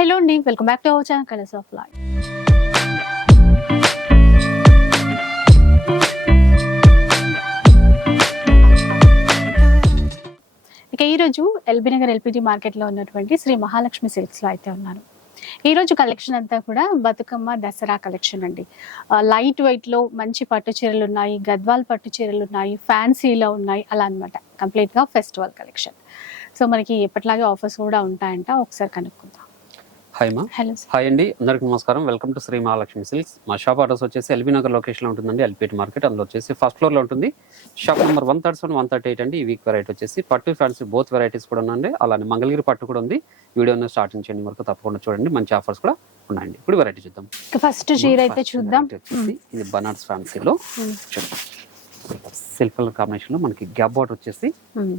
Hello అండి welcome back to our channel colours of life. ఇక ఈరోజు ఎల్బీ నగర్ ఎల్పిజి మార్కెట్లో ఉన్నటువంటి శ్రీ మహాలక్ష్మి సిల్క్స్లో అయితే ఉన్నాను. ఈ రోజు కలెక్షన్ అంతా కూడా బతుకమ్మ దసరా కలెక్షన్ అండి. లైట్ వెయిట్లో మంచి పట్టు చీరలు ఉన్నాయి గద్వాల్ పట్టు చీరలు ఉన్నాయి ఫ్యాన్సీలో ఉన్నాయి అలా అనమాట కంప్లీట్గా ఫెస్టివల్ కలెక్షన్. సో మనకి ఎప్పటిలాగే ఆఫర్స్ కూడా ఉంటాయంట ఒకసారి కనుక్కుందాం. హాయ్ మా హలో హాయ్ అండి అందరికి నమస్కారం. Welcome to Shri Mahalakshmi silks మా షాప్ అడ్రస్ వచ్చేసి ఎల్బీ నగర్ లొకేషన్లో ఉంటుందండి. ఎల్పిటి మార్కెట్ అందులో వచ్చేసి ఫస్ట్ ఫ్లోర్లో ఉంటుంది. Shop number one thirty seven one thirty eight అండి. ఈ వీక్ వెరైటీ వచ్చేసి పట్టు ఫ్యాన్సీ బోత్ వెరైటీస్ కూడా ఉన్నాయండి. అలానే మంగళగిరి పట్టు కూడా ఉంది. వీడియోని స్టార్టింగ్ చేయడం వరకు తప్పకుండా చూడండి. మంచి ఆఫర్స్ కూడా ఉన్నాయండి. ఇప్పుడు వెరైటీ చూద్దాం. ఫస్ట్ చీర అయితే చూద్దాం. వచ్చేసి ఇది బనార్స్ ఫ్యాన్సీలో మ్మ్. సిల్క్ కలర్ కాంబినేషన్లో మనకి గ్యాప్ బాట్ వచ్చేసి మ్మ్.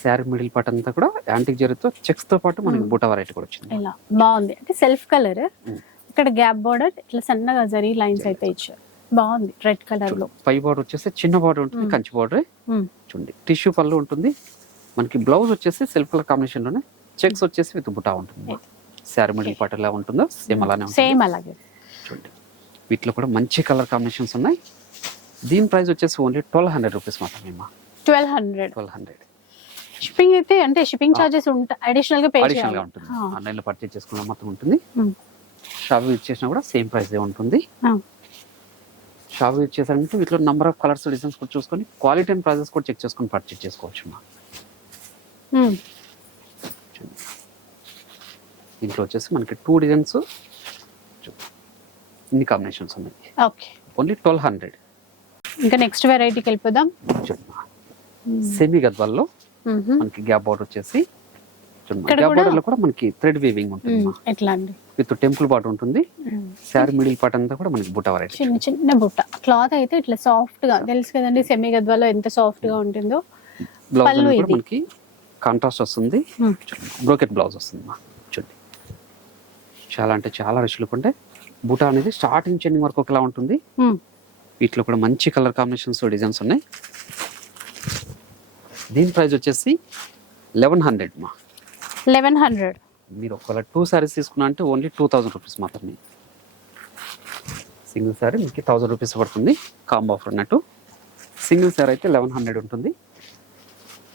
శారీ మిడిల్ పార్ట్ అంతా కూడా యాంటిక్ జరీతో చెక్స్తో పాటు మనకి. బూటా వెరైటీ కూడా వచ్చింది. ఇలా. బాగుంది. అంటే సెల్ఫ్ కలర్. ఇక్కడ గ్యాప్ బార్డర్ ఇట్లా సన్నగా జరీ లైన్స్ అయితే ఇచ్చారు. బాగుంది రెడ్ కలర్లో. పై బార్డర్ వచ్చేసి చిన్న బార్డర్ ఉంటుంది. కంచి బార్డర్. చూడండి టిష్యూ పళ్ళు ఉంటుంది. మనకి బ్లౌజ్ వచ్చేసి సెల్ఫ్ కలర్ కాంబినేషన్లోనే చెక్స్ వచ్చేసి విత్ బుటా ఉంటుంది. శారీ మిడిల్ పార్ట్ ఎలా ఉంటుందో సేమ్ అలానే ఉంటుంది. సేమ్ అలాగే. చూడండి వీటిలో కూడా మంచి కలర్ కాంబినేషన్స్ ఉన్నాయి. దీని ప్రైస్ వచ్చేసి ఓన్లీ ట్వెల్వ్ హండ్రెడ్ రూపీస్ మాత్రమే twelve hundred. Twelve hundred shipping అయితే అంటే షిప్పింగ్ చార్జెస్ ఉంటాయి అడిషనల్గా పే అడిషనల్గా ఉంటుంది. ఆన్లైన్లో పర్చేస్ చేసుకున్న మొత్తం ఉంటుంది. షాప్ యూజ్ చేసినా కూడా సేమ్ ప్రైస్ ఉంటుంది. ఆ. షాప్ యూజ్ చేశారంటే వీటిలో నంబర్ ఆఫ్ కలర్స్ డిజైన్స్ కూడా చూసుకొని క్వాలిటీ అండ్ ప్రైజెస్ కూడా చెక్ చేసుకొని పర్చేస్ చేసుకోవచ్చు. దీంట్లో వచ్చేసి మనకి టూ డిజైన్స్ ఇన్ని కాంబినేషన్స్ ఉన్నాయి. ఓకే ఓన్లీ ట్వెల్వ్ హండ్రెడ్ ఇంకా నెక్స్ట్ వెరైటీకి వెళ్ళిపోదాం. సెమీ గద్వాల్లో. మనకి గ్యాప్ బార్డర్ వచ్చేసి గ్యాప్ కూడా- బార్డర్లో కూడా మనకి థ్రెడ్ వీవింగ్ ఉంటుంది మ్మ్. ఎట్లా అండి విత్ టెంపుల్ బార్డర్ ఉంటుంది మ్మ్. శారీ మిడిల్ పార్ట్ అంతా కూడా మనకి బుట్ట వెరైటీ చిన్న చిన్న బుట్ట క్లాత్ అయితే ఇట్లా సాఫ్ట్గా తెలుసు కదండి సెమీ గద్వాలో ఎంత సాఫ్ట్గా ఉంటుందో బ్లౌజ్ కూడా. మనకి కాంట్రాస్ట్ వస్తుంది. బ్రోకెట్ బ్లౌజ్ వస్తుంది మా చూడండి చాలా అంటే చాలా రుచులు ఉంటే బుటా అనేది స్టార్టింగ్ చెండింగ్ వరకు ఒకలా ఉంటుంది. వీటిలో కూడా మంచి కలర్ కాంబినేషన్స్ డిజైన్స్ ఉన్నాయి దీని ప్రైస్ వచ్చేసి లెవెన్ హండ్రెడ్ మా. Eleven hundred. మీరు ఒకవేళ టూ శారీస్ తీసుకున్నా అంటే ఓన్లీ టూ థౌజండ్ రూపీస్ మాత్రమే. సింగిల్ శారీ మీకు థౌజండ్ రూపీస్ పడుతుంది. కాంబో ఆఫర్ అన్నట్టు సింగిల్ శారీ అయితే లెవెన్ హండ్రెడ్ ఉంటుంది.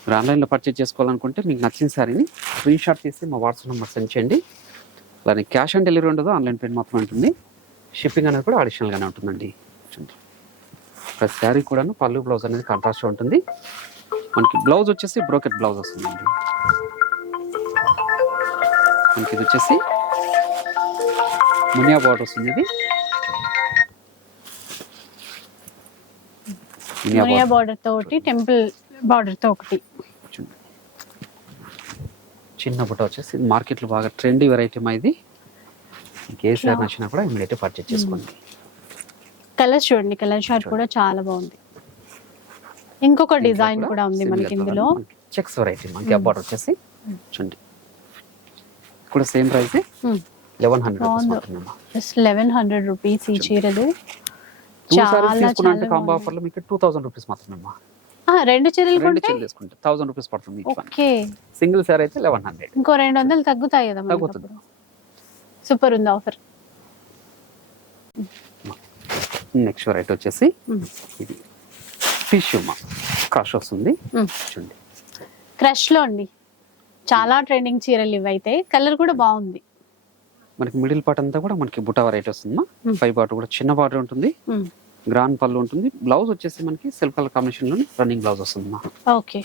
మీరు ఆన్లైన్లో పర్చేజ్ చేసుకోవాలనుకుంటే మీకు నచ్చిన శారీని స్క్రీన్ షాట్ తీసి మా వాట్సాప్ నెంబర్ సెండ్ చేయండి. అలానే క్యాష్ ఆన్ డెలివరీ ఉండదు ఆన్లైన్ పేమెంట్ మాత్రమే ఉంటుంది. షిప్పింగ్ అనేది కూడా అడిషనల్గానే ఉంటుందండి. ప్రతి శారీ కూడాను పళ్ళు బ్లౌజ్ అనేది కాంట్రాస్ట్ ఉంటుంది. మనకి బ్లౌజ్ వచ్చేసి బ్రోకెట్ బ్లౌజ్ వస్తుందండి మనకి ఇది వచ్చేసి మునియా బార్డర్ వస్తుంది ఇది. మునియా బార్డర్. తో ఒకటి టెంపుల్ బార్డర్తో ఒకటి. చిన్న బుట్ట వచ్చేసి మార్కెట్లో బాగా ట్రెండీ వెరైటీ మా ఇది. ఏ సార్ నచ్చినా కూడా ఇమీడియట్ పర్చేజ్ చేసుకోండి. కలర్ చూడండి కలర్ షార్ట్ కూడా చాలా బాగుంది. ఇంకొక డిజైన్ కూడా ఉంది మనకి ఇందులో చెక్స్ వెరైటీ మా గ్యాప్ బార్డర్ వచ్చేసి చూడండి. కూడా same price eleven hundred eleven hundred rupees ఈ చీరలు. కాంబో. ఆఫర్లో మీకు టూ థౌసండ్ రూపీస్ మాత్రమే అమ్మా ఆ, రెండు చీరలు రెండు చీరలు తీసుకుంటే థౌసండ్ రూపీస్ పడుతుంది. ఓకే. సింగిల్ సారీ అయితే లెవెన్ హండ్రెడ్ ఇంకో రెండు వందలు తగ్గుతాయి కదా తగ్గుతుంది. సూపర్ ఉంది ఆఫర్ నెక్స్ట్ వెరైటీ వచ్చేసి ఇది. టిష్యూ మా క్రష్ వస్తుంది. చూడండి. క్రష్లో అండి. చాలా ట్రెండింగ్ చీరలు ఇవైతే. కలర్ కూడా బాగుంది. మనకి మిడిల్ పార్ట్ అంతా కూడా మనకి బుటా వెరైటీ Hmm. పై పార్ట్ కూడా చిన్న బార్డర్ ఉంటుంది. గ్రాండ్ పళ్ళు ఉంటుంది. బ్లౌజ్ వచ్చేసి మనకి సెల్ఫ్ కలర్ కాంబినేషన్లోని రన్నింగ్ బ్లౌజ్ వస్తుందమ్మా. ఓకే.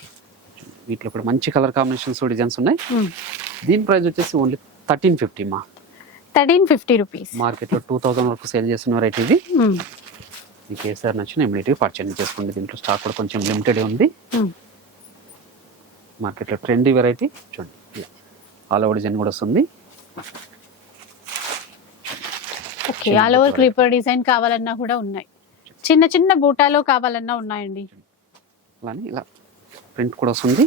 వీటిలో కూడా మంచి కలర్ కాంబినేషన్స్ డిజైన్స్ ఉన్నాయి. దీని ప్రైస్ వచ్చేసి ఓన్లీ థర్టీన్ ఫిఫ్టీ మా థర్టీన్ ఫిఫ్టీ రూపీస్. మార్కెట్లో టూ థౌసండ్ వరకు సేల్ చేస్తున్న వెరైటీ ఇది. మీకు ఏ సార్ నచ్చిన ఇమీడియట్గా పర్చేజ్ చేసుకోండి. దీంట్లో స్టాక్ కూడా కొంచెం లిమిటెడ్ ఉంది. మార్కెట్లో ట్రెండీ వెరైటీ చూడండి. ఆల్ ఓవర్ డిజైన్ కూడా వస్తుంది. Okay all over creeper design కావాలన్నా కూడా ఉన్నాయి. చిన్న చిన్న బూటాలో కావాలన్నా ఉన్నాయండి. అలానే ఇలా ప్రింట్ కూడా వస్తుంది.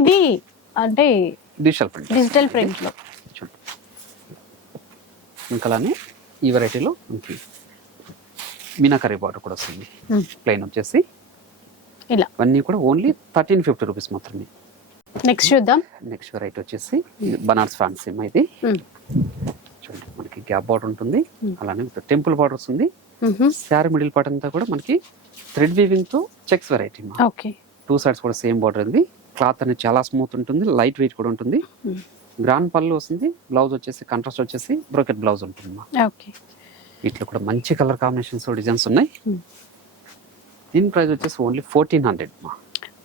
ఇది అంటే డిజిటల్ ప్రింట్ డిజిటల్ ప్రింట్లో. అలానే ఈ వెరైటీలో మనకి మీనాకరీ బార్డర్ కూడా వస్తుంది. ప్లెయిన్ వచ్చేసి. ఇలా. ఇవన్నీ కూడా ఓన్లీ థర్టీన్ ఫిఫ్టీ రూపీస్ మాత్రమే. నెక్స్ట్ చూద్దాం. నెక్స్ట్ వెరైటీ వచ్చేసి బనార్స్ ఫ్యాన్సీ ఇది. చూడండి మనకి గ్యాప్ బార్డర్ ఉంటుంది. అలానే టెంపుల్ బార్డర్ వస్తుంది. శారీ మిడిల్ పార్ట్ అంతా కూడా మనకి థ్రెడ్ వీవింగ్తో checks variety okay two sides కూడా సేమ్ బార్డర్ ఉంది. క్లాత్ అనేది చాలా స్మూత్ ఉంటుంది. లైట్ వెయిట్ కూడా ఉంటుంది. గ్రాండ్ పళ్ళు వస్తుంది బ్లౌజ్ వచ్చేసి కాంట్రాస్ట్ వచ్చేసి బ్రోకెట్ బ్లౌజ్ ఉంటుంది. ఓకే. వీటిలో కూడా మంచి కలర్ కాంబినేషన్స్ డిజైన్స్ ఉన్నాయి. మ్మ్. దీని ప్రైస్ వచ్చేసి only fourteen hundred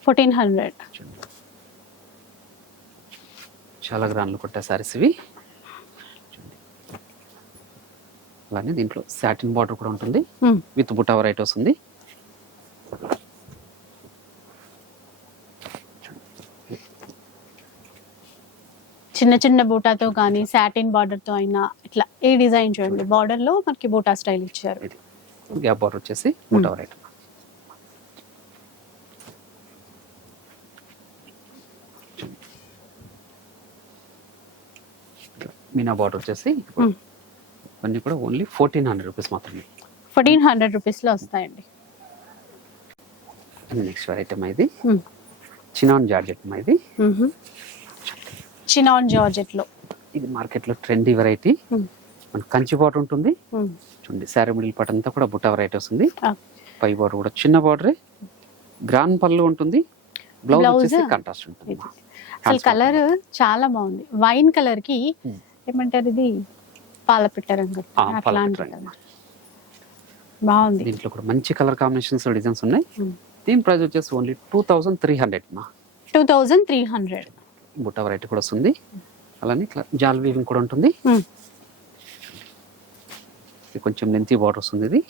fourteen hundred చాలా గ్రాండ్లు కొట్టే సారీస్ ఇవి. అలానే దీంట్లో సాటిన్ బార్డర్ కూడా ఉంటుంది. విత్ బుటా వెరైటీ వస్తుంది చిన్న చిన్న బూటాతో కానీ సాటిన్ బార్డర్తో అయినా ఇట్లా ఏ డిజైన్ చూడండి. బార్డర్లో మనకి బూటా స్టైల్ ఇచ్చారు. ఇది. గ్యాప్ బార్డర్ వచ్చేసి బుటా మీనా బార్డర్ వచ్చేసి. ఇవన్నీ కూడా ఓన్లీ ఫోర్టీన్ హండ్రెడ్ రూపీస్ మాత్రమే. ఫోర్టీన్ హండ్రెడ్ రూపీస్లో వస్తాయండి. నెక్స్ట్ వెరైటీ ఇది. చినాన్ జార్జెట్ ఇది. చినాన్ జార్జెట్లో ఇది మార్కెట్లో ట్రెండీ వెరైటీ మన కంచి బార్డర్ ఉంటుంది చూడండి శారీ మిడిల్ పార్ట్ అంతా కూడా బుట్ట వెరైటీ వస్తుంది. పై బార్డర్ కూడా చిన్న బార్డరే గ్రాండ్ పళ్ళు ఉంటుంది. బ్లౌజ్? వచ్చేసి కాంట్రాస్ట్ ఉంటుంది. అసలు కలర్ చాలా బాగుంది. వైన్ కలర్కి. ఏమంటారు ఇది? పాలపిట్ట రంగు. బాగుంది. దీంట్లో కూడా మంచి కలర్ కాంబినేషన్స్ డిజైన్స్ ఉన్నాయి. దీని ప్రైస్ వచ్చేసి only two thousand three hundred మా. టూ థౌజండ్ త్రీ హండ్రెడ్ బుట్ట వెరైటీ కూడా వస్తుంది. అలానే ఇట్లా జాల్ వీవింగ్ కూడా ఉంటుంది. కొంచెం లెంతీ బార్డర్ వస్తుంది ఇది.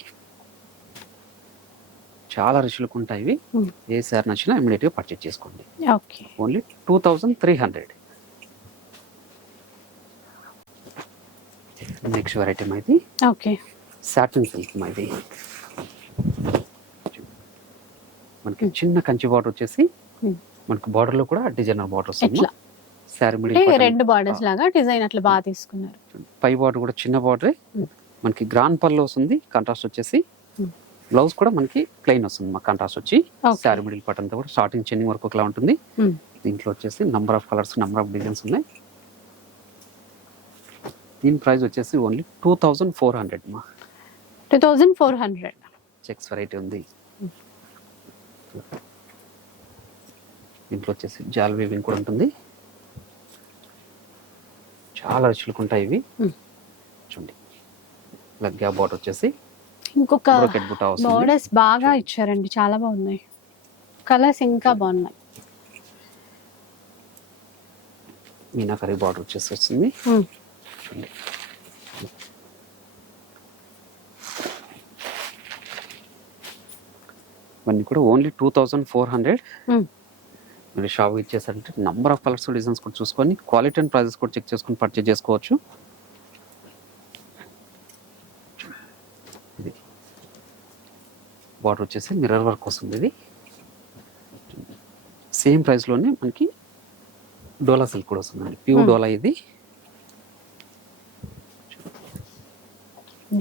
చాలా రుచులకు ఉంటాయి ఇవి. ఏ సార్ నచ్చినా ఇమీడియట్గా పర్చేజ్ చేసుకోండి. Okay. Only two thousand three hundred next variety మా ఇది. ఓకే. సాటిన్ సిల్క్ మా ఇది. మనకి చిన్న కంచి బార్డర్ వచ్చేసి. మనకి border లో కూడా డిజైనర్ బార్డర్ వస్తుంది శారీ రెండు బార్డర్స్ లాగా డిజైన్ అట్లా బాగా తీసుకున్నారు. పై బార్డర్ కూడా చిన్న బార్డరే మనకి గ్రాండ్ పళ్ళు వస్తుంది కాంట్రాస్ట్ వచ్చేసి. బ్లౌజ్ కూడా మనకి ప్లెయిన్ వస్తుంది మా కాంట్రాస్ట్ వచ్చి. శారీ మిడిల్ పార్ట్ అంతా కూడా స్టార్టింగ్ చెన్నింగ్ వరకు ఒకలా ఉంటుంది. దీంట్లో వచ్చేసి number of colours number of designs ఉన్నాయి. దీని ప్రైస్ వచ్చేసి only two thousand four hundred మా. Two thousand four hundred checks variety ఉంది. దీంట్లో వచ్చేసి జాల్ వీవింగ్ కూడా ఉంటుంది. చాలా రుచులకు ఉంటాయి ఇవి. చూడండి. లగ్గా బాట్ వచ్చేసి ఇంకొక బోర్డర్స్ బాగా ఇచ్చారండి. చాలా బాగున్నాయి. కలర్స్ ఇంకా బాగున్నాయి. మీనాకరీ బార్డర్ వచ్చేసి. చూడండి ఇవన్నీ కూడా only two thousand four hundred. మీరు షాప్ ఇచ్చేసారంటే నంబర్ ఆఫ్ కలర్స్ డిజైన్స్ కూడా చూసుకొని క్వాలిటీ అండ్ ప్రైజెస్ కూడా చెక్ చేసుకొని పర్చేజ్ చేసుకోవచ్చు. ఇది. బార్డర్ వచ్చేసి మిర్రర్ వర్క్ వస్తుంది ఇది. సేమ్ ప్రైస్లోనే మనకి డోలా సిల్క్ కూడా వస్తుందండి. Pure Hmm. డోలా ఇది.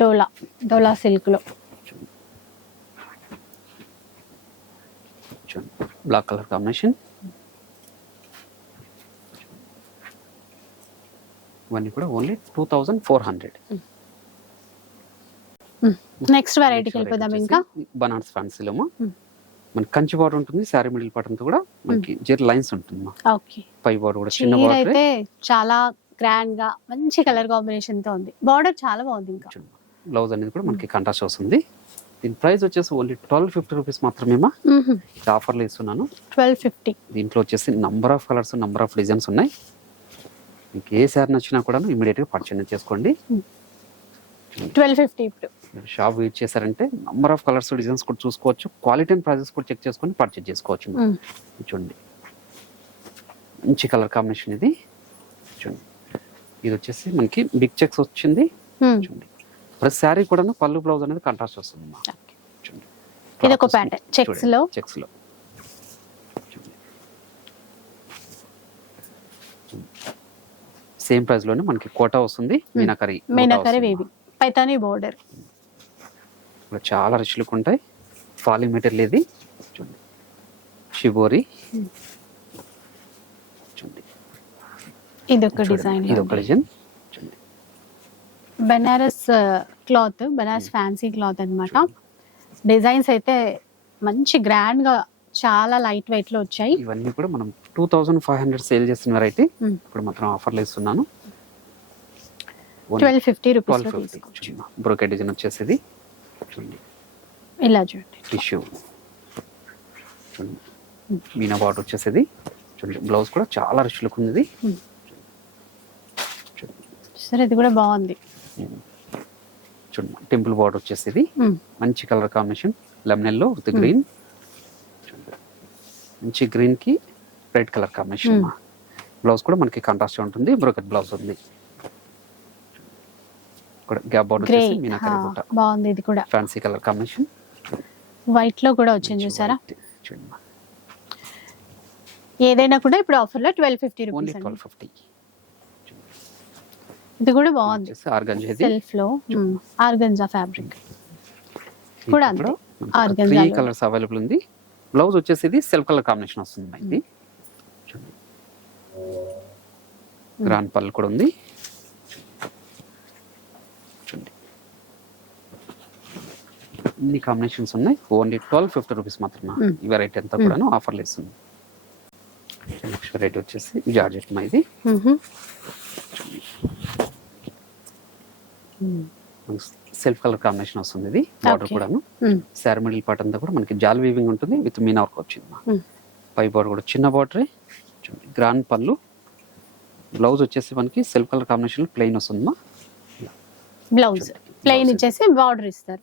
డోలా డోలా సిల్క్లో. చూడండి. బ్లాక్ కలర్ కాంబినేషన్ ఇవన్నీ కూడా only two thousand four hundred. Next వెరైటీకి వెళ్ళిపోదాం ఇంకా? బనార్స్ ఫ్యాన్సీలోమా Hmm. మన కంచి బార్డర్ ఉంటుంది శారీ మిడిల్ పార్ట్ అంతా కూడా మనకి జెర్ లైన్స్ ఉంటుంది ఓకే పై బార్డర్ కూడా చిన్న బార్డర్. అయితే చాలా గ్రాండ్గా మంచి కలర్ కాంబినేషన్తో ఉంది. బార్డర్ చాలా బాగుంది ఇంకా. బ్లౌజ్ అనేది కూడా మనకి కంట్రాస్ట్ వస్తుంది దీని ప్రైస్ వచ్చేసి ఓన్లీ ట్వెల్వ్ ఫిఫ్టీ రూపీస్ మాత్రమేమా? ఆఫర్లో ఇస్తున్నాను. Twelve fifty. దీంట్లో వచ్చేసి number of colours number of designs ఉన్నాయి. మీకు ఏ సారీ నచ్చినా కూడా ఇమీడియట్గా పర్చేజ్ చేసుకోండి. ట్వెల్వ్ ఫిఫ్టీ ఇప్పుడు. షాప్ విజిట్ చేశారంటే నంబర్ ఆఫ్ కలర్స్ డిజైన్స్ కూడా చూసుకోవచ్చు. క్వాలిటీ అండ్ ప్రైజెస్ కూడా చెక్ చేసుకొని పర్చేజ్ చేసుకోవచ్చు. చూడండి మంచి కలర్ కాంబినేషన్ ఇది. చూడండి ఇది వచ్చేసి మనకి బిగ్ చెక్స్ వచ్చింది. చూడండి ప్రతి శారీ కూడా పళ్ళు బ్లౌజ్ అనేది కాంట్రాస్ట్ వస్తుంది. చూడండి ఇది ఒక. Checks లో? చెక్స్లో సేమ్ ప్రైస్లోనే మనకి కోటా వస్తుంది మీనాకరి మీనాకరి. వేవి పైతాని బోర్డర్ ఇక్కడ చాలా రిచ్ లుక్ ఉంటాయి. ఫాలింగ్ మెటీరియల్ ఇది. చూడండి. షిబోరి చూడండి. ఇది ఒక. డిజైన్ ఇది ఒక డిజైన్ చూడండి. Banaras cloth Banaras fancy cloth అన్నమాట. డిజైన్స్ అయితే మంచి గ్రాండ్గా చాలా లైట్ వెయిట్లో వచ్చాయి. ఇవన్నీ కూడా మనం two thousand five hundred sale చేసిన వెరైటీ Hmm. ఇప్పుడు మాత్రం ఆఫర్లు ఇస్తున్నాను. Twelve fifty twelve fifty brocade design వచ్చేసి చూడండి. ఇలా చూడండి. టిష్యూ చూడండి. మీనా బాట్ వచ్చేసేది. చూడండి బ్లౌజ్ కూడా చాలా రిచ్ లుక్ ఉంది సరే ఇది కూడా బాగుంది. చూడండి టెంపుల్ బార్డర్ వచ్చేసేది. Hmm. మంచి colour combination lemon yellow with green మంచి గ్రీన్కి red colour combination Hmm. Blouse కూడా మనకి కాంట్రాస్ట్ ఉంటుంది. బ్రోకెట్ బ్లౌజ్ ఉంది. కూడా గ్యాప్ బార్డర్ వచ్చేసి మీనాకరి బాగుంది ఇది కూడా. Fancy colour combination. వైట్లో కూడా వచ్చింది చూసారా? ఏదైనా కూడా ఇప్పుడు ఆఫర్లో ట్వెల్వ్ ఫిఫ్టీ ఓన్లీ రూపీస్ అండి. ట్వెల్వ్ ఫిఫ్టీ ఇది కూడా బాగుంది. ఆర్గంజ్ ఇది. సెల్ఫ్లో ఆర్గంజా ఫ్యాబ్రిక్ కూడా అంతే. కలర్స్ అవైలబుల్ ఉంది. బ్లౌజ్ వచ్చేసి ఇది సెల్ఫ్ కలర్ కాంబినేషన్ వస్తుంది మా ఇది. గ్రాండ్ పళ్ళు కూడా ఉంది. చూడండి. ఇన్ని కాంబినేషన్స్ ఉన్నాయి. ఓన్లీ ట్వెల్వ్ ఫిఫ్టీ రూపీస్ మాత్రమే. ఈ వెరైటీ అంతా కూడాను ఆఫర్లు ఇస్తుంది నెక్స్ట్ వెరైటీ వచ్చేసి జార్జెట్ మా ఇది. సెల్ఫ్ కలర్ కాంబినేషన్ వస్తుంది ఇది బార్డర్. కూడాను. శారీ మిడిల్ పార్ట్ అంతా కూడా మనకి జాల్ వీవింగ్ ఉంటుంది విత్ మీనా వర్క్ వచ్చింది పై బార్డర్ కూడా చిన్న బార్డరే గ్రాండ్ పళ్ళు బ్లౌజ్ వచ్చేసి మనకి సెల్ఫ్ కలర్ కాంబినేషన్ ప్లెయిన్ వస్తుంది మా బ్లౌజ్. ప్లెయిన్ ఇచ్చేసి బార్డర్ ఇస్తారు.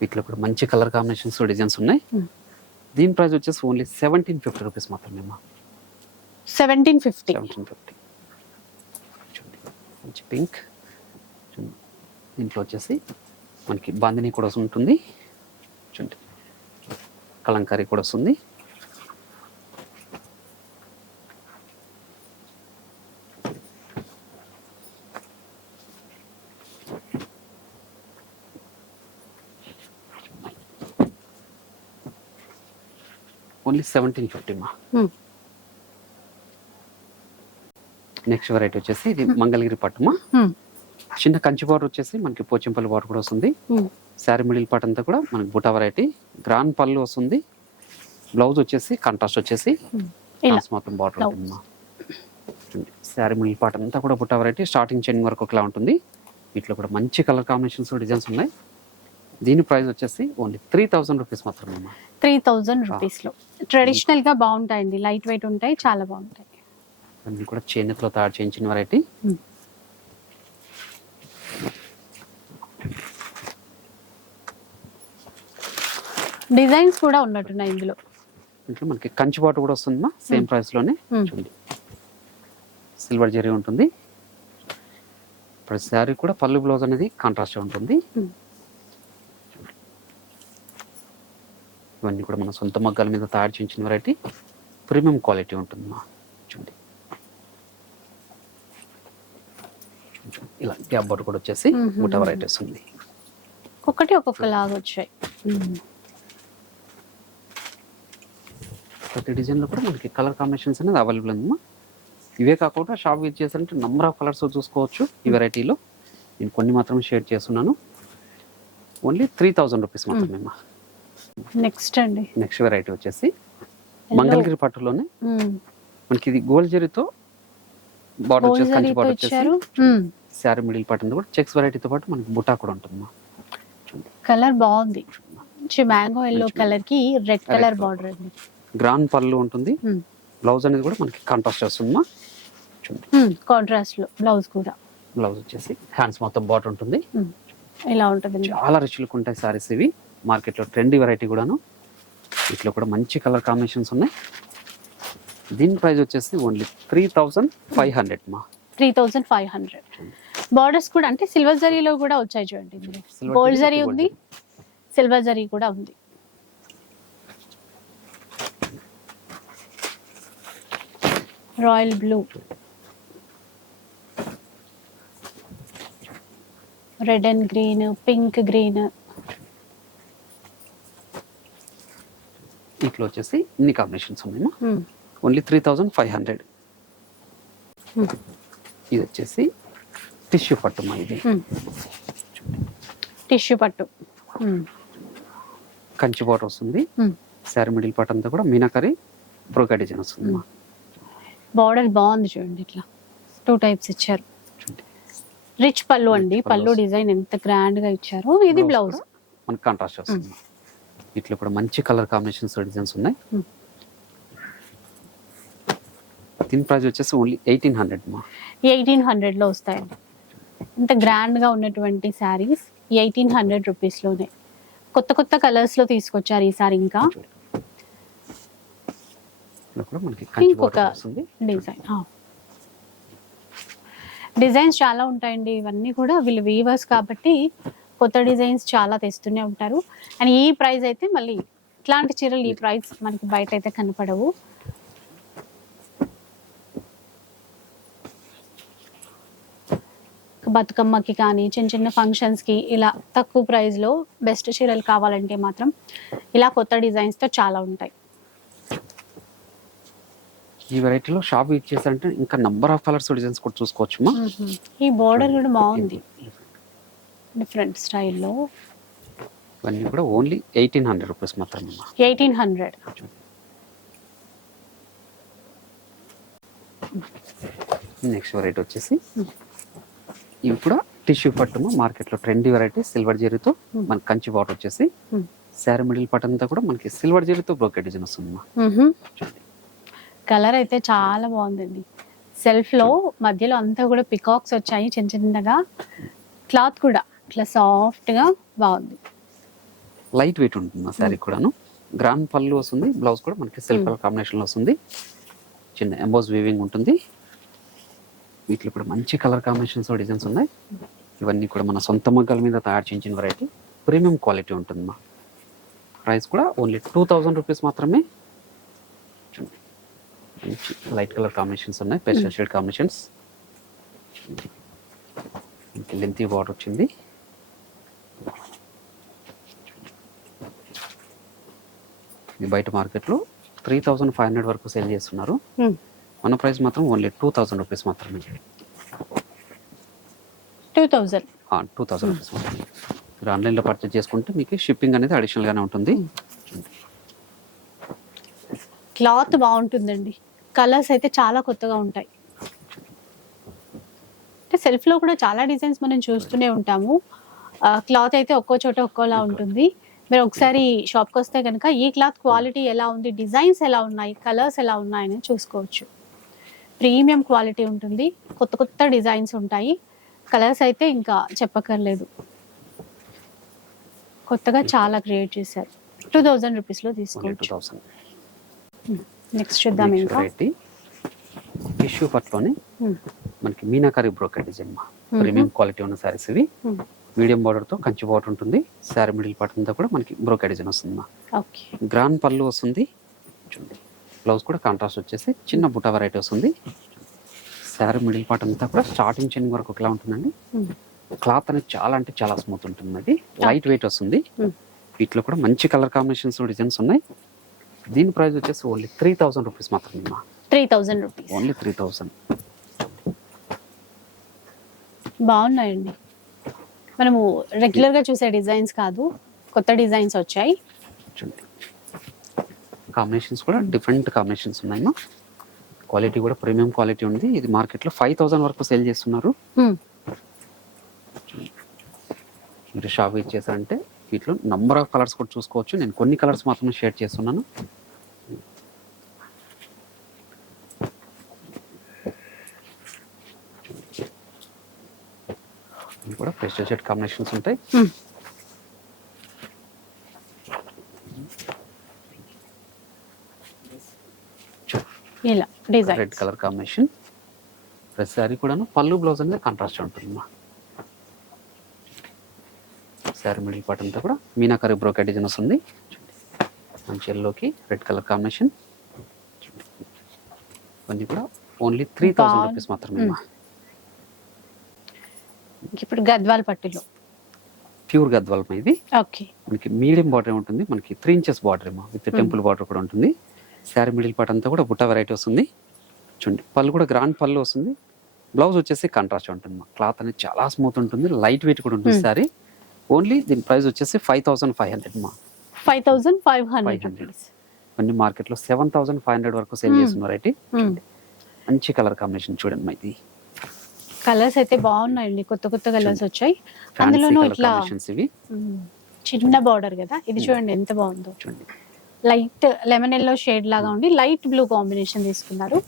వీటిలో కూడా మంచి కలర్ కాంబినేషన్స్ డిజైన్స్ ఉన్నాయి. దీని ప్రైస్ వచ్చేసి ఓన్లీ సెవెంటీన్ ఫిఫ్టీ రూపీస్ మాత్రమే మా సెవెంటీన్ ఫిఫ్టీ సెవెంటీన్ ఫిఫ్టీ మంచి పింక్ దీంట్లో వచ్చేసి మనకి బాందిని కూడా ఉంటుంది చూడండి. కలంకారీ కూడా వస్తుంది. ఓన్లీ సెవెంటీన్ ఫిఫ్టీ మా. నెక్స్ట్ వెరైటీ వచ్చేసి ఇది మంగళగిరి పట్టుమా చిన్న కంచి బార్డర్ వచ్చేసి మనకి పోచంపల్లి బార్డర్ కూడా వస్తుంది. శారీ మిడిల్ పార్ట్ అంతా కూడా మనకి బుటా వెరైటీ గ్రాండ్ పళ్ళు వస్తుంది. బ్లౌజ్ వచ్చేసి కాంట్రాస్ట్ వచ్చేసి. మొత్తం బార్డర్. ఉంటుందమ్మా శారీ మిడిల్ పార్ట్ అంతా కూడా బుటా వెరైటీ స్టార్టింగ్ చెంగ్ వరకు ఒకలా ఉంటుంది. వీటిలో కూడా మంచి కలర్ కాంబినేషన్స్ డిజైన్స్ ఉన్నాయి. దీని ప్రైస్ వచ్చేసి ఓన్లీ త్రీ థౌసండ్ రూపీస్ మాత్రమే అమ్మా త్రీ థౌజండ్లో. ట్రెడిషనల్గా బాగుంటాయండి లైట్ వెయిట్ ఉంటాయి చాలా బాగుంటాయి. అన్ని కూడా చేనేతలో తయారు చేయించిన వెరైటీ. డిజైన్స్ కూడా ఉన్నట్టున్నాయి ఇందులో. ఇంట్లో మనకి కంచి బాటు కూడా వస్తుందమ్మా సేమ్ ప్రైస్లోనే Hmm. చూడండి. సిల్వర్ జరీ ఉంటుంది. ఇప్పుడు శారీ కూడా పళ్ళు బ్లౌజ్ అనేది కాంట్రాస్ట్ ఉంటుంది. ఇవన్నీ కూడా మన సొంత మగ్గాల మీద తయారు చేయించిన వెరైటీ ప్రీమియం క్వాలిటీ ఉంటుందమ్మా. చూడండి. చూడండి. ఇలా గ్యాప్ బాటు కూడా వచ్చేసి. బుట్ట వెరైటీస్ ఉంది ఒక్కొక్కటి ఒక్కొక్క లాగా వచ్చాయి. ప్రతి డిజైన్లో కూడా మనకి కలర్ కాంబినేషన్స్ అనేది అవైలబుల్ ఉందమ్మా. ఇవే కాకుండా షాప్ విజిట్ చేసారంటే నంబర్ ఆఫ్ కలర్స్ చూసుకోవచ్చు ఈ వెరైటీలో నేను కొన్ని మాత్రమే షేర్ చేస్తున్నాను. ఓన్లీ త్రీ థౌజండ్ రూపీస్ మాత్రమే అమ్మా నెక్స్ట్ అండి. నెక్స్ట్ వెరైటీ వచ్చేసి మంగళగిరి పట్టులోనే. మనకి ఇది గోల్డ్ జరీతో బార్డర్ వచ్చేసి కంచి బార్డర్ వచ్చేసి. శారీ మిడిల్ పార్ట్ కూడా. చెక్స్ వెరైటీతో పాటు మనకి బుటా కూడా ఉంటుందమ్మా. కలర్ బాగుంది. మంచి మ్యాంగో ఎల్లో కలర్కి రెడ్ కలర్. బార్డర్ అండి. గ్రాండ్ పళ్ళు ఉంటుంది. బ్లౌజ్ అనేది కూడా మనకి కాంట్రాస్ట్ వస్తుందమ్మా. కాంట్రాస్ట్లో బ్లౌజ్ కూడా. బ్లౌజ్ వచ్చేసి హ్యాండ్స్ మొత్తం బార్డర్ ఉంటుంది. ఇలా ఉంటుంది చాలా రిచ్ లుక్ ఉంటాయి సారీస్ ఇవి. మార్కెట్లో ట్రెండీ వెరైటీ కూడాను. వీటిలో కూడా మంచి కలర్ కాంబినేషన్స్ ఉన్నాయి. దీని ప్రైస్ వచ్చేసి only three thousand five hundred మా. Three thousand five hundred borders కూడా అంటే సిల్వర్ జరీలో కూడా వచ్చాయి చూడండి గోల్డ్ జరీ, ఉంది. సిల్వర్ జరీ కూడా ఉంది. Royal blue red and green pink green వీటిలో వచ్చేసి ఇన్ని కాంబినేషన్స్ ఉన్నాయమ్మా. Only three thousand five hundred. ఇది వచ్చేసి టిష్యూ పట్టుమా ఇది. ఉమ్. టిష్యూ పట్టు. ఉమ్. కంచి బాటర్ వస్తుంది. ఉమ్. శారీ మిడిల్ పార్ట్ అంతా కూడా మీనాకరి బ్రోకా డిజైన్ వస్తుంది బార్డర్ బాగుంది చూడండి ఇట్లా. టూ టైప్స్ ఇచ్చారు. రిచ్ పళ్ళు అండి. పళ్ళు డిజైన్ ఎంత గ్రాండ్గా ఇచ్చారు. ఇది బ్లౌజ్ మనకి కాంట్రాస్ట్ వస్తుంది ఇట్లా కూడా మంచి కలర్ కాంబినేషన్స్ డిజైన్స్ ఉన్నాయి. Hmm. దీని ప్రైస్ వచ్చేసి ఓన్లీ ఎయిటీన్ హండ్రెడ్ మా. ఎయిటీన్ హండ్రెడ్లో వస్తాయండి. ఇంత గ్రాండ్గా ఉన్నటువంటి శారీస్ ఎయిటీన్ హండ్రెడ్ రూపీస్లోనే. కొత్త కొత్త కలర్స్లో తీసుకొచ్చారు ఈ సారీ ఇంకా. ఇంకొక డిజైన్ డిజైన్స్ చాలా ఉంటాయండి. ఇవన్నీ కూడా వీళ్ళు వీవర్స్ కాబట్టి కొత్త డిజైన్స్ చాలా తెస్తూనే ఉంటారు. అండ్ ఈ ప్రైస్ అయితే మళ్ళీ ఇట్లాంటి చీరలు ఈ ప్రైస్ మనకి బయట అయితే కనపడవు. బతుకమ్మకి కానీ చిన్న చిన్న ఫంక్షన్స్కి ఇలా తక్కువ ప్రైస్లో బెస్ట్ చీరలు కావాలంటే మాత్రం ఇలా కొత్త డిజైన్స్తో చాలా ఉంటాయి. ఈ వెరైటీలో షాప్ యూజ్ చేశారంటే ఇంకా నంబర్ ఆఫ్ కలర్స్ డిజైన్స్ కూడా చూసుకోవచ్చు ఈ బోర్డర్ కూడా బాగుంది. డిఫరెంట్ స్టైల్లో. ఇవన్నీ కూడా ఓన్లీ ఎయిటీన్ హండ్రెడ్ రూపీస్ మాత్రమే ఎయిటీన్ హండ్రెడ్. నెక్స్ట్ వెరైటీ వచ్చేసి ఇవి కూడా టిష్యూ పట్టుము మార్కెట్లో ట్రెండీ వెరైటీ సిల్వర్ జరీతో మనకి కంచి బాటర్ వచ్చేసి శారీ మిడిల్ పార్ట్ అంతా కూడా మనకి సిల్వర్ జరీతో బ్రోకెట్ డిజైన్ వస్తుంది కలర్ అయితే చాలా బాగుందండి. సెల్ఫ్లో మధ్యలో అంతా కూడా పికాక్స్ వచ్చాయి చిన్న చిన్నగా. క్లాత్ కూడా. ఇట్లా సాఫ్ట్గా బాగుంది. లైట్ వెయిట్ ఉంటుంది ఆ శారీ కూడాను? గ్రాండ్ పళ్ళు వస్తుంది బ్లౌజ్ కూడా మనకి సిల్క్ కలర్ కాంబినేషన్లో వస్తుంది. చిన్న ఎంబోస్ వీవింగ్ ఉంటుంది. వీటిలో కూడా మంచి కలర్ కాంబినేషన్స్ డిజైన్స్ ఉన్నాయి. ఇవన్నీ కూడా మన సొంత మగ్గల మీద తయారు చేయించిన వెరైటీ ప్రీమియం క్వాలిటీ ఉంటుంది మా ప్రైస్ కూడా ఓన్లీ టూ థౌజండ్ రూపీస్ మాత్రమే. మంచి లైట్ కలర్ కాంబినేషన్స్ ఉన్నాయి. Pastel shade combinations. Lengthy border వచ్చింది. బయట మార్కెట్లో త్రీ థౌజండ్ ఫైవ్ హండ్రెడ్ వరకు సేల్ చేస్తున్నారు. మన ప్రైస్ మాత్రం ఓన్లీ టూ థౌజండ్ రూపీస్ మాత్రమే. Two thousand two thousand rupees మాత్రమే. మీరు ఆన్లైన్లో పర్చేజ్ చేసుకుంటే మీకు షిప్పింగ్ అనేది అడిషనల్గానే ఉంటుంది. క్లాత్ బాగుంటుందండి. కలర్స్ అయితే చాలా కొత్తగా ఉంటాయి. అంటే సెల్ఫ్లో కూడా చాలా డిజైన్స్ మనం చూస్తూనే ఉంటాము. క్లాత్ అయితే ఒక్కో చోట ఒక్కోలా ఉంటుంది. మీరు ఒకసారి షాప్కి వస్తే కనుక ఈ క్లాత్ క్వాలిటీ ఎలా ఉంది? డిజైన్స్ ఎలా ఉన్నాయి? కలర్స్ ఎలా ఉన్నాయని చూసుకోవచ్చు. ప్రీమియం క్వాలిటీ ఉంటుంది. కొత్త కొత్త డిజైన్స్ ఉంటాయి. కలర్స్ అయితే ఇంకా చెప్పక్కర్లేదు. కొత్తగా చాలా క్రియేట్ చేశారు. టూ థౌజండ్ రూపీస్లో తీసుకోవచ్చు. నెక్స్ట్ చూద్దాం నెక్స్ట్ ఇంకా. టిష్యూ పట్లోనే Hmm. మనకి మీనాకరి బ్రోకెట్ డిజైన్ ప్రీమియం క్వాలిటీ ఉన్న శారీస్ ఇవి. Hmm. మీడియం బార్డర్తో కంచి బార్డర్ ఉంటుంది. శారీ మిడిల్ పార్ట్ అంతా కూడా మనకి బ్రోకెట్ డిజైన్ వస్తుంది ఓకే. గ్రాండ్ పళ్ళు వస్తుంది. చూడండి. బ్లౌజ్ కూడా కాంట్రాస్ట్ వచ్చేసి చిన్న బుట్ట వెరైటీ వస్తుంది. శారీ మిడిల్ పార్ట్ అంతా కూడా స్టార్టింగ్ చెన్ వరకు ఒకలా ఉంటుందండి. క్లాత్ అనేది చాలా అంటే చాలా స్మూత్ ఉంటుంది అది లైట్ వెయిట్ వస్తుంది. వీటిలో కూడా మంచి కలర్ కాంబినేషన్స్ డిజైన్స్ ఉన్నాయి. దీని ప్రైస్ వచ్చేసి ఓన్లీ త్రీ థౌసండ్ రూపీస్ మాత్రమే three thousand rupees only three thousand బాగున్నాయండి. మనము రెగ్యులర్గా చూసే డిజైన్స్ కాదు కొత్త డిజైన్స్ వచ్చాయి. చూడండి. కాంబినేషన్స్ కూడా డిఫరెంట్ కాంబినేషన్స్ ఉన్నాయి మా. క్వాలిటీ కూడా ప్రీమియం క్వాలిటీ ఉంది. ఇది మార్కెట్లో ఫైవ్ థౌసండ్ వరకు సేల్ చేస్తున్నారు. మీరు షాప్ ఇచ్చేసారంటే వీటిలో నంబర్ ఆఫ్ కలర్స్ కూడా చూసుకోవచ్చు. నేను కొన్ని కలర్స్ మాత్రమే షేర్ చేస్తున్నాను. కూడా ఫ్రెష్ షర్ట్ కాంబినేషన్స్ ఉంటాయి. ఇలా డిజైన్ రెడ్ కలర్ కాంబినేషన్ ప్రతి శారీ కూడాను పళ్ళు బ్లౌజ్ అనేది కాంట్రాస్ట్ ఉంటుంది మా శారీ మిడిల్ పార్ట్ అంతా కూడా మీనాకరి బ్రోకెట్ డిజైన్ వస్తుంది. మంచి ఎల్లోకి రెడ్ కలర్ కాంబినేషన్ ఇవన్నీ కూడా ఓన్లీ త్రీ థౌసండ్. రూపీస్ మాత్రమే ఇప్పుడు గద్వాల్ పట్టులో. ప్యూర్ గద్వాల్ ఇది. ఓకే. మనకి మీడియం బార్డర్ ఉంటుంది. మనకి త్రీ ఇంచెస్ బార్డర్ ఏమో. విత్ టెంపుల్ బార్డర్ కూడా ఉంటుంది. శారీ మిడిల్ పార్ట్ అంతా కూడా బుట్ట వెరైటీ వస్తుంది. చూడండి పళ్ళు కూడా గ్రాండ్ పళ్ళు వస్తుంది. బ్లౌజ్ వచ్చేసి కాంట్రాస్ట్ ఉంటుంది. మా క్లాత్ అనేది చాలా స్మూత్ ఉంటుంది. లైట్ వెయిట్ కూడా ఉంటుంది Hmm. శారీ. ఓన్లీ దీని ప్రైస్ వచ్చేసి ఫైవ్ థౌసండ్ ఫైవ్ హండ్రెడ్ మా. Five thousand five hundred 500. Rupees కొన్ని మార్కెట్లో సెవెన్ థౌసండ్ ఫైవ్ హండ్రెడ్ వరకు సేల్ Hmm. చేస్తున్న వెరైటీ మంచి కలర్ కాంబినేషన్ చూడండి మా ఇది. కలర్స్ అయితే బాగున్నాయండి. కొత్త కొత్త కలర్స్ వచ్చాయి. అందులోనూ ఇట్లా. చిన్న బార్డర్ కదా? ఇది చూడండి ఎంత బాగుందో. లైట్ లెమన్ ఎల్లో షేడ్ లాగా ఉండి లైట్ బ్లూ కాంబినేషన్ తీసుకున్నారు.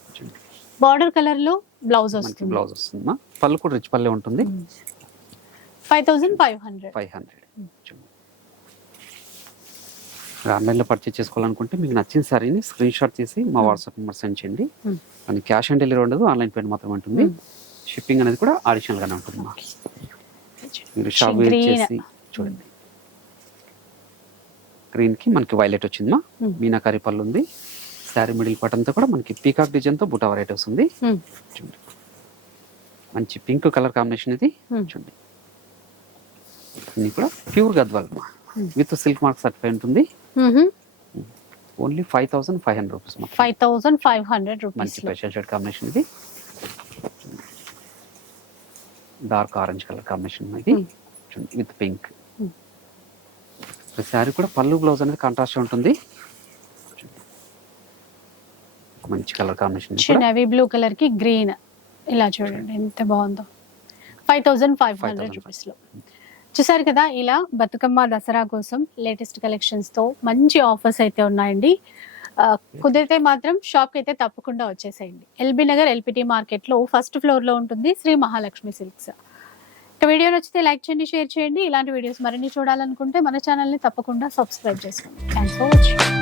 బార్డర్ కలర్లో బ్లౌజ్ వస్తుంది. బ్లౌజ్ వస్తుంది పళ్ళు కూడా రిచ్ పల్లె ఉంటుంది. Five thousand five hundred five hundred ఆన్లైన్లో పర్చేస్ చేసుకోవాలనుకుంటే మీకు నచ్చిన శారీని స్క్రీన్ షాట్ తీసి మా. వాట్సాప్ నెంబర్ సెండ్ చేయండి. మనకి క్యాష్ ఆన్ డెలివరీ ఉండదు ఆన్లైన్ పేమెంట్ మాత్రమే ఉంటుంది. షిప్పింగ్ అనేది కూడా అడిషనల్ గానే ఉంటుంది. మీరు షాప్. చేసి చూడండి. గ్రీన్కి మనకి వైలెట్ వచ్చింది మా. మీనాకారి పళ్ళు ఉంది. శారీ మిడిల్ పార్ట్ అంతా కూడా మనకి పీకాక్ డిజైన్తో బుటా వెరైటీ వస్తుంది చూడండి. మంచి పింక్ కలర్ కాంబినేషన్ ఇది. చూడండి. ఇది కూడా ప్యూర్ గద్వాల్ మా. విత్ సిల్క్ మార్క్ సర్టిఫై ఉంటుంది. Only five thousand five hundred rupees మా five thousand five hundred rupees మంచి స్పెషల్ షర్ట్ కాంబినేషన్ ఇది. డార్క్ ఆరెంజ్ కలర్ కాంబినేషన్ ఇది Hmm. With pink Hmm. Sari కూడా పళ్ళు బ్లౌజ్ అనేది కాంట్రాస్ట్ ఉంటుంది. మంచి కలర్ కాంబినేషన్ నేవీ బ్లూ కలర్కి గ్రీన్ ఇలా చూడండి ఎంత బాగుందో ఫైవ్ థౌజండ్ ఫైవ్ హండ్రెడ్ 5,500. రూపీస్లో చూసారు కదా ఇలా బతుకమ్మ దసరా కోసం లేటెస్ట్ కలెక్షన్స్తో మంచి ఆఫర్స్ అయితే ఉన్నాయండి కుదిరితే మాత్రం షాప్ అయితే తప్పకుండా వచ్చేసేయండి. ఎల్బీ నగర్ ఎల్పిటి మార్కెట్లో ఫస్ట్ ఫ్లోర్లో ఉంటుంది శ్రీ మహాలక్ష్మి సిల్క్స్. ఇక వీడియో నచ్చితే లైక్ చేయండి షేర్ చేయండి. ఇలాంటి వీడియోస్ మరిన్ని చూడాలనుకుంటే మన ఛానల్ని తప్పకుండా సబ్స్క్రైబ్ చేసుకోండి. Thanks for watching